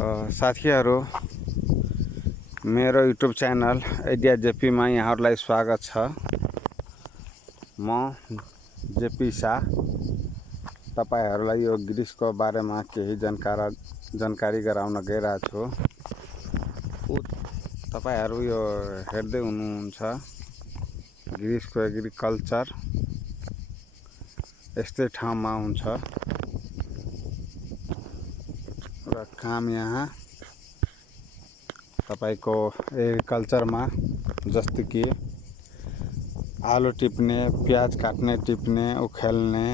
साथीहरू, मेरो YouTube channel idea जेपीमा यहाँहरूलाई स्वागत छ। म जेपी शाह तपाईहरुलाई यो ग्रिसको बारेमा केही जानकारी गराउन गइरहेको छु। तपाईहरु यो हेर्दै हुनुहुन्छ, ग्रिसको एग्रिकल्चर यस्तै ठाउँमा हुन्छ र काम यहाँ तपाईको एग्रिकल्चरमा जस्तो कि आलु टिप्ने, प्याज काट्ने, टिप्ने, उखेल्ने,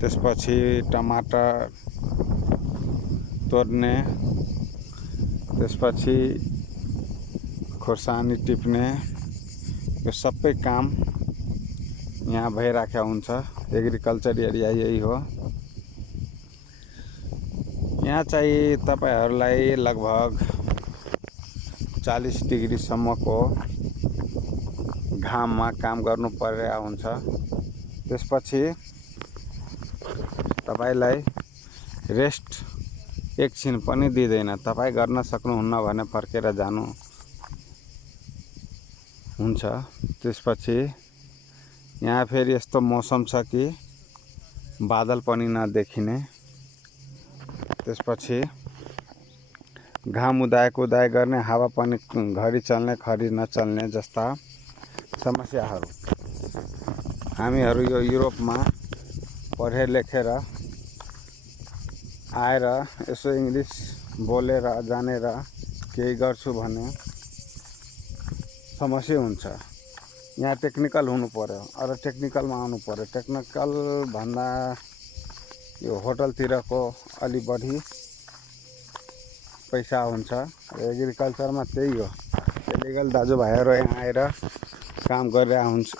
त्यसपछि टमाटर तोड्ने, त्यसपछि खोर्सानी टिप्ने, यो सबै काम यहाँ भइराखेको हुन्छ। एग्रिकल्चर एरिया यही हो। यहाँ चाहिँ तपाईहरुलाई लगभग 40 डिग्री सम्मको घाममा काम गर्नु परिरहेको हुन्छ। त्यसपछि तपाईलाई रेस्ट एकछिन पनि दिँदैन। तपाई गर्न सक्नुहुन्न भने फर्केर जानु हुन्छ। त्यसपछि यहाँ फेरि यस्तो मौसम छ कि बादल पनि नदेखिने। त्यसपछि घाम उदाय गर्ने, हावा पनि घरि चल्ने घरि नचल्ने जस्ता समस्याहरू। हामीहरू यो युरोपमा पढेर लेखेर आएर यसो इंग्लिश बोलेर जानेर केही गर्छु भने समस्या हुन्छ। यहाँ टेक्निकल हुनु पर्यो, अरू टेक्निकलमा आउनु पर्यो। टेक्निकल भन्दा यो होटलतिरको अलि बढी पैसा हुन्छ। एग्रिकल्चरमा त्यही हो। इलिगल दाजुभाइहरू यहाँ आएर काम गरिरहेको हुन्छ।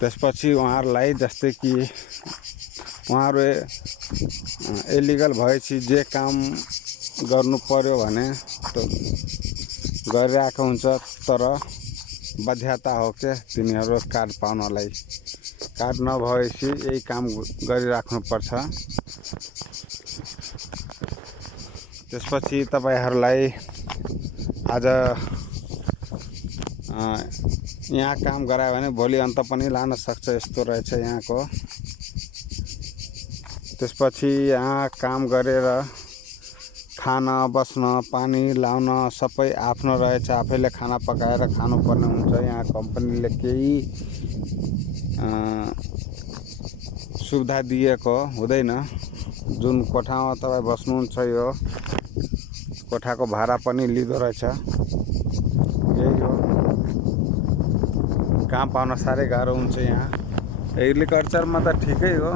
त्यसपछि उहाँहरूलाई जस्तै कि उहाँहरू इलिगल भएपछि जे काम गर्नु पर्यो भने गरिरहेको हुन्छ, तर बाध्यता हो के तिनीहरू कार्ड पाउनलाई। कार्ड नभएपछि यही काम गरिराख्नु पर्छ। त्यसपछि तपाईहरुलाई आज यहाँ काम गरायो भने भोलि अन्त पनि लान सक्छ, यस्तो रहेछ यहाँको। त्यसपछि यहाँ काम गरेर खान, बस्न, पानी लाउन सबै आफ्नो रहेछ। आफैले खाना पकाएर खानुपर्ने हुन्छ। यहाँ कम्पनीले केही सुविधा दिएको हुँदैन। जुन कोठामा तपाई बस्नुहुन्छ यो कोठाको भाडा पनि लिँदो रहेछ। यही हो, काम पाउन साह्रै गाह्रो हुन्छ यहाँ। एग्रिकल्चरमा त ठिकै हो,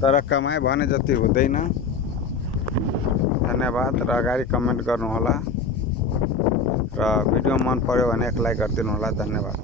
तर कमाइ भने जति हुँदैन। धन्यवाद र अगाडि कमेन्ट गर्नुहोला र भिडियो मन पर्यो भने एक लाइक गरिदिनु होला। धन्यवाद।